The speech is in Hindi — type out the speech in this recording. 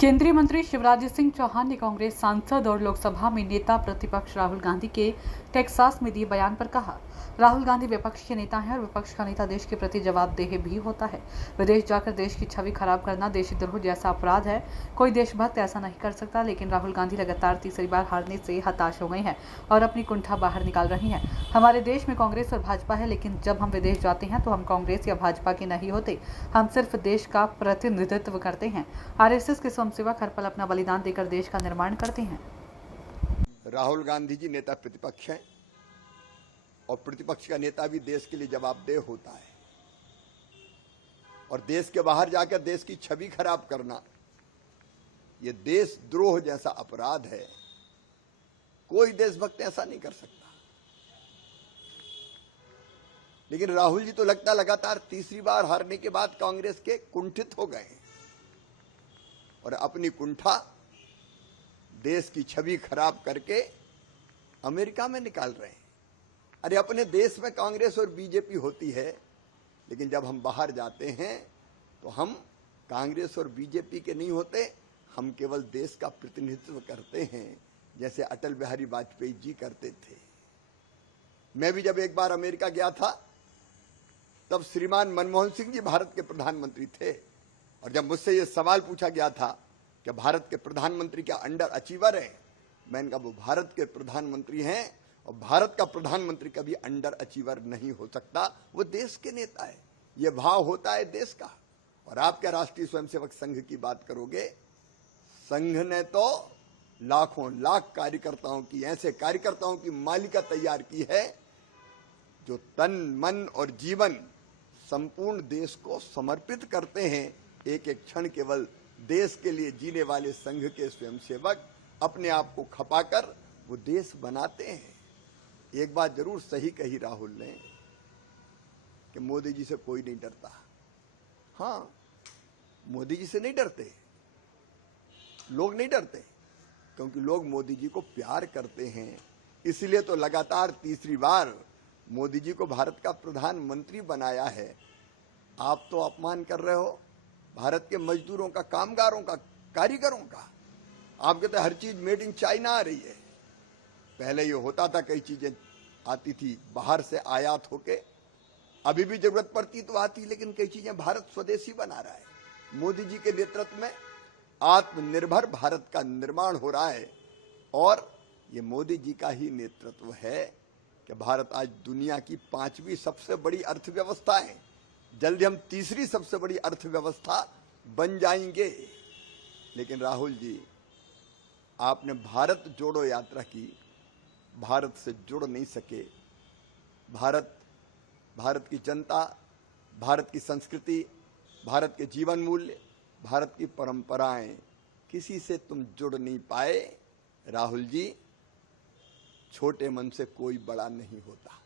केंद्रीय मंत्री शिवराज सिंह चौहान ने कांग्रेस सांसद और लोकसभा में नेता प्रतिपक्ष राहुल गांधी के टेक्सास में दिए बयान पर कहा, राहुल गांधी विपक्ष के नेता हैं और विपक्ष का नेता देश के प्रति जवाबदेह भी होता है। विदेश जाकर देश की छवि खराब करना देशद्रोह जैसा अपराध है। कोई देशभक्त ऐसा नहीं कर सकता, लेकिन राहुल गांधी लगातार तीसरी बार हारने से हताश हो गए हैं और अपनी कुंठा बाहर निकाल रही हैं। हमारे देश में कांग्रेस और भाजपा है, लेकिन जब हम विदेश जाते हैं तो हम कांग्रेस या भाजपा के नहीं होते। हम सिर्फ देश का प्रतिनिधित्व करते हैं। आरएसएस के स्वयंसेवक हर पल अपना बलिदान देकर देश का निर्माण करते हैं। राहुल गांधी जी नेता प्रतिपक्ष हैं और प्रतिपक्ष का नेता भी देश के लिए जवाबदेह होता है। और देश के बाहर जाकर देश की छवि खराब करना यह देशद्रोह जैसा अपराध है। कोई देशभक्त ऐसा नहीं कर सकता। लेकिन राहुल जी तो लगता लगातार तीसरी बार हारने के बाद कांग्रेस के कुंठित हो गए और अपनी कुंठा देश की छवि खराब करके अमेरिका में निकाल रहे हैं। अरे अपने देश में कांग्रेस और बीजेपी होती है, लेकिन जब हम बाहर जाते हैं तो हम कांग्रेस और बीजेपी के नहीं होते। हम केवल देश का प्रतिनिधित्व करते हैं, जैसे अटल बिहारी वाजपेयी जी करते थे। मैं भी जब एक बार अमेरिका गया था, तब श्रीमान मनमोहन सिंह जी भारत के प्रधानमंत्री थे और जब मुझसे यह सवाल पूछा गया था कि भारत के प्रधानमंत्री क्या अंडर अचीवर है, मैंने कहा वो भारत के प्रधानमंत्री हैं और भारत का प्रधानमंत्री कभी अंडर अचीवर नहीं हो सकता। वो देश के नेता है। ये भाव होता है देश का। और आप क्या राष्ट्रीय स्वयंसेवक संघ की बात करोगे, संघ ने तो लाखों लाख कार्यकर्ताओं की, ऐसे कार्यकर्ताओं की मालिका तैयार की है जो तन मन और जीवन संपूर्ण देश को समर्पित करते हैं। एक एक क्षण केवल देश के लिए जीने वाले संघ के स्वयंसेवक अपने आप को खपाकर वो देश बनाते हैं। एक बात जरूर सही कही राहुल ने कि मोदी जी से कोई नहीं डरता। हाँ, मोदी जी से नहीं डरते, लोग नहीं डरते, क्योंकि लोग मोदी जी को प्यार करते हैं। इसलिए तो लगातार तीसरी बार मोदी जी को भारत का प्रधानमंत्री बनाया है। आप तो अपमान कर रहे हो भारत के मजदूरों का, कामगारों का, कारीगरों का। आप कहते हर चीज मेड इन चाइना आ रही है। पहले ये होता था, कई चीजें आती थी बाहर से आयात होके, अभी भी जरूरत पड़ती तो आती, लेकिन कई चीजें भारत स्वदेशी बना रहा है। मोदी जी के नेतृत्व में आत्मनिर्भर भारत का निर्माण हो रहा है और ये मोदी जी का ही नेतृत्व है कि भारत आज दुनिया की 5वीं सबसे बड़ी अर्थव्यवस्था है। जल्दी हम तीसरी सबसे बड़ी अर्थव्यवस्था बन जाएंगे। लेकिन राहुल जी, आपने भारत जोड़ो यात्रा की, भारत से जुड़ नहीं सके। भारत की जनता, भारत की संस्कृति, भारत के जीवन मूल्य, भारत की परंपराएं, किसी से तुम जुड़ नहीं पाए। राहुल जी, छोटे मन से कोई बड़ा नहीं होता।